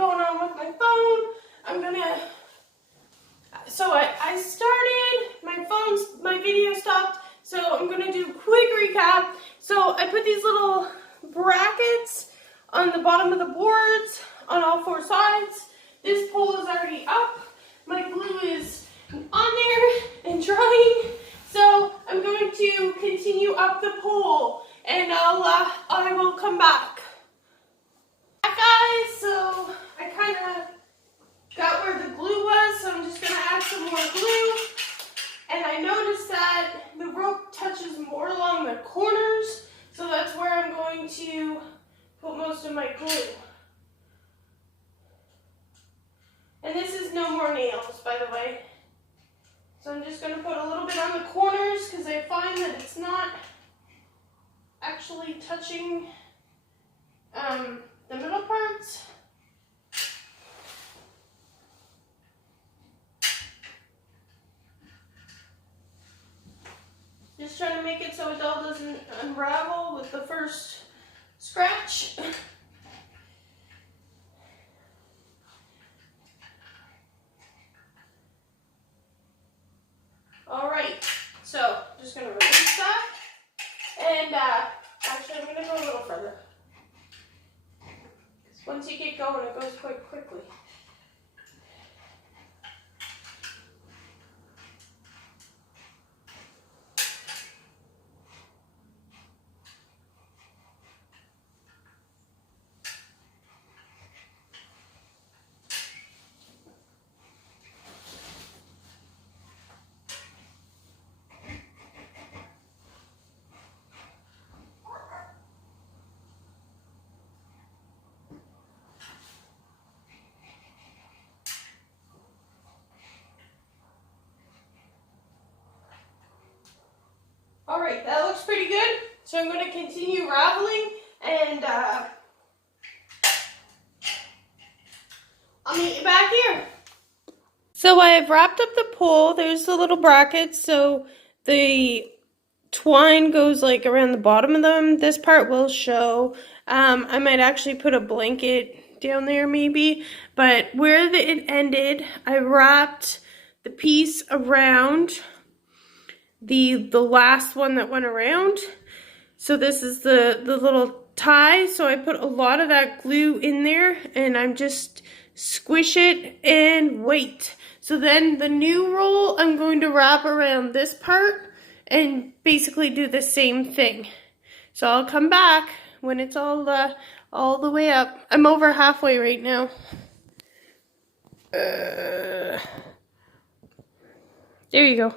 going on with my phone. So I started, my video stopped, so I'm gonna do a quick recap. So I put these little brackets on the bottom of the boards on all four sides. This pole is already up. My glue is on there and drying. So I'm going to continue up the pole and I will come back. Hi guys, so I kind of got where the glue was, so I'm just going to add some more glue. And I noticed that the rope touches more along the corners, so that's where I'm going to put most of my glue. And this is no more nails, by the way. So I'm just going to put a little bit on the corners because I find that it's not actually touching the middle parts. Just trying to make it so it all doesn't unravel with the first scratch. Alright, so just going to release that. And actually I'm going to go a little further. Because once you get going, it goes quite quickly. Alright, that looks pretty good. So I'm going to continue raveling and I'll meet you back here. So I've wrapped up the pole. There's the little brackets, so the twine goes like around the bottom of them. This part will show. I might actually put a blanket down there maybe, but where it ended, I wrapped the piece around the last one that went around. So this is the little tie. So I put a lot of that glue in there and I'm just squish it and wait. So then the new roll I'm going to wrap around this part and basically do the same thing. So I'll come back when it's all the way up. I'm over halfway right now. There you go.